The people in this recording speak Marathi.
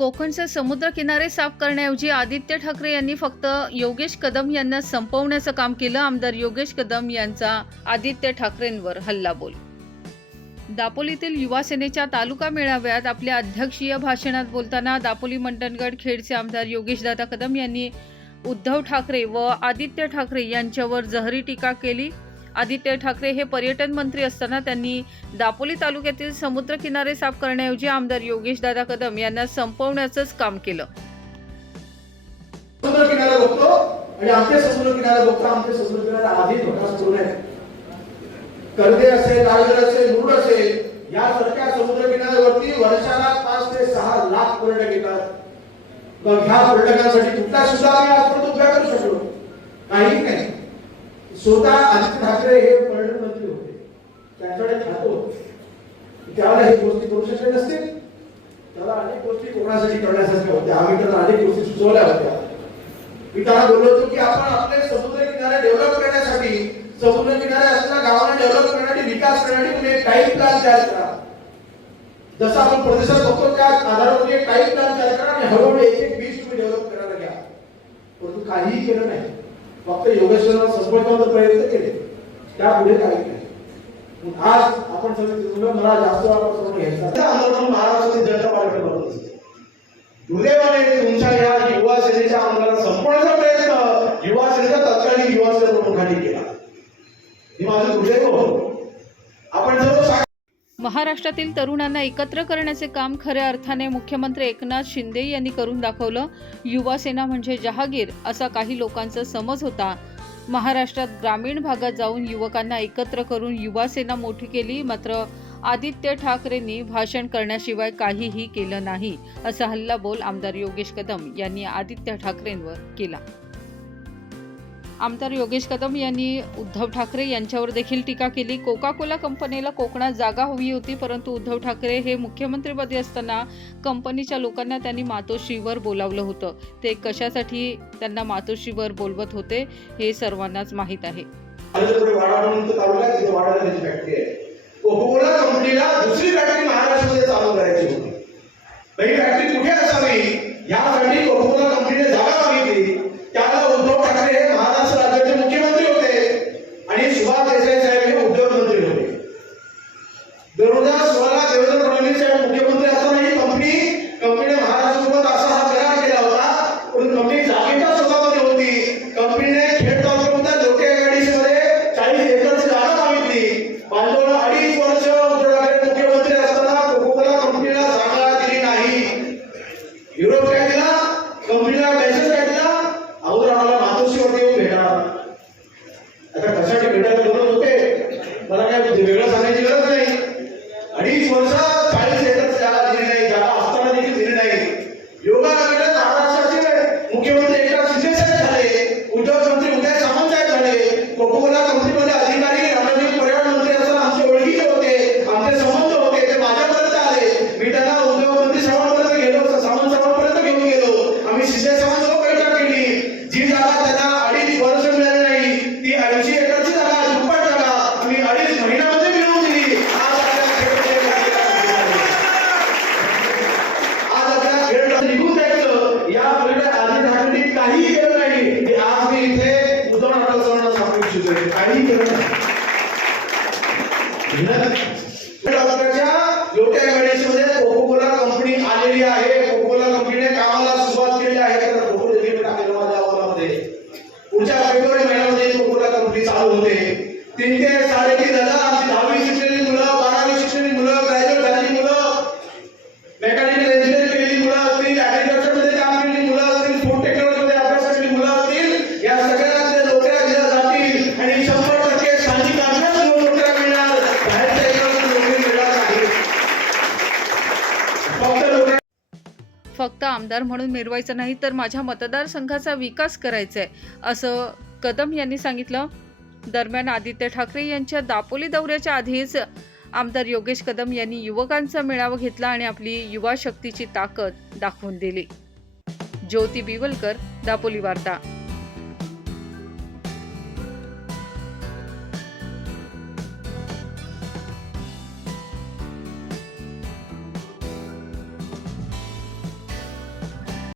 कोकणचे समुद्रकिनारे साफ करण्याऐवजी आदित्य ठाकरे यांनी फक्त योगेश कदम यांना संपवण्याचं काम केलं. आमदार योगेश कदम यांचा आदित्य ठाकरेंवर हल्लाबोल. दापोलीतील युवा सेनेच्या तालुका मेळाव्यात आपल्या अध्यक्षीय भाषणात बोलताना दापोली मंडणगड खेडचे आमदार योगेशदादा कदम यांनी उद्धव ठाकरे व आदित्य ठाकरे यांच्यावर जहरी टीका केली. आदित्य ठाकरे हे पर्यटन मंत्री असताना त्यांनी दापोली तालुक्यातील समुद्रकिनारे साफ करण्याऐवजी आमदार योगेशदादा कदम यांना संपवण्याचंच काम केलं. समुद्र किनारा बघतो आणि आमचे समुद्र किनारा बघतो आमचे समुद्र किनारा आधीच विकास सुरू आहे कर्दे असेल रायगड असेल मुरुड असेल यासारख्या समुद्र किनाऱ्यावरती वर्षाला पाच ते सहा लाख पर्यटक येतात. मग ह्या पर्यटकांसाठी कुठला सुद्धा आम्ही आजपर्यंत उभ्या करू शकलो. काही नाही. स्वतः आदित्य ठाकरे हे पर्यटन मंत्री होते. त्यांच्याकडे खातो होते. त्यावेळेला ही गोष्टी करू शकले नसते. त्याला अनेक गोष्टी कोणासाठी करण्यासारख्या होत्या. आम्ही त्याला अनेक गोष्टी सुचवल्या होत्या. मी त्याला बोललो होतो की आपण आपले समुद्र किनारे डेव्हलप करण्यासाठी समुद्र किनारे असताना गावाला डेव्हलप करण्यासाठी विकास करण्यासाठी तुम्ही एक टाईम प्लॅन तयार करा. जसं आपण प्रदेशात बघतो त्या आधारावर एक टाईम प्लॅन तयार करा आणि हळूहळू एक एक बीच तुम्ही डेव्हलप करायला घ्या. परंतु काहीही केलं नाही. फक्त योगेश्वराला संपवण्याचा प्रयत्न केले. त्या पुढे काही नाही. आज आपण सगळे मला जास्त वापर करून घ्यायचा. त्या आंदोलन महाराष्ट्रातील जनता पार्टी करत असते दुर्दैवाने तुमच्या या युवा सेनेच्या आमदारांना संपवण्याचा प्रयत्न युवा सेनेचा तत्कालीन युवा सेना प्रमुखांनी केला हे माझं दुर्दैव होतं महाराष्ट्रातील तरुणांना एकत्र करण्याचे काम खऱ्या अर्थाने मुख्यमंत्री एकनाथ शिंदे यांनी करून दाखवलं. युवासेना म्हणजे जहागीर असा काही लोकांचा समज होता. महाराष्ट्रात ग्रामीण भागात जाऊन युवकांना एकत्र करून युवासेना मोठी केली मात्र आदित्य ठाकरेंनी भाषण करण्याशिवाय काहीही केलं नाही असा हल्लाबोल आमदार योगेश कदम यांनी आदित्य ठाकरेंवर केला. आमदार योगेश कदम यांनी उद्धव ठाकरे यांच्यावर देखील टीका केली. कोका कोला कंपनीला कोकणात जागा हवी होती परंतु उद्धव ठाकरे हे मुख्यमंत्रीपदी असताना कंपनीच्या लोकांना त्यांनी मातोश्रीवर बोलावलं होतं. ते कशासाठी त्यांना मातोश्रीवर बोलवत होते हे सर्वांनाच माहीत आहे. कंपनीला दुसरी फॅक्टरी महाराष्ट्रामध्ये चालू करायची होती. फॅक्टरी कुठे असावी? दोन हजार सोळाला देवेंद्र फडणवीस साहेब मुख्यमंत्री असतानाही कंपनी कंपनीने महाराष्ट्रासोबत असा हा करार केला होता. पण कंपनी जागेच्या स्वतःमध्ये होती. कंपनीने खेड तालुक्यामध्ये लोटे मध्ये चाळीस एकरची जागा मागितली. बांधवला अडीच वर्ष उद्धव ठाकरे मुख्यमंत्री असताना कोकोला कंपनीला जागा दिली नाही. युरोप काय केला कंपनीला मेसेज काय दिला अगोदर आम्हाला मातोश्रीवरती येऊन भेटा. आता कशासाठी भेटायला बोलत होते? मला काय वेगळं सांगायचं? We've done something. We've नोकरी चालू होते. तीन ते साडेतीन हजार आमची दहावी शिक्षणी मुलं बारावी शिक्षणी मुलं ग्रॅज्युएट झालेली मुलं मेकॅनिकल इंजिनिअरिंग केलेली मुलं असतील ऍग्रिकल्चरमध्ये काम केलेली मुलं असतील फूड टेक्नॉलॉजी मध्ये अभ्यास केलेली मुलं असतील या सगळ्यांना नोकऱ्या दिल्या जातील आणि शंभर टक्के सामाजिक अभ्यास नोकऱ्या मिळणार बाहेरच्या इकडे नोकरी मिळणार नाही फक्त नोकऱ्या फक्त आमदार म्हणून मिरवायचं नाही तर माझ्या मतदारसंघाचा विकास करायचा आहे असं कदम यांनी सांगितलं. दरम्यान आदित्य ठाकरे यांच्या दापोली दौऱ्याच्या आधीच आमदार योगेश कदम यांनी युवकांचा मेळावा घेतला आणि आपली युवा शक्तीची ताकद दाखवून दिली. ज्योती बिवलकर दापोली वार्ता.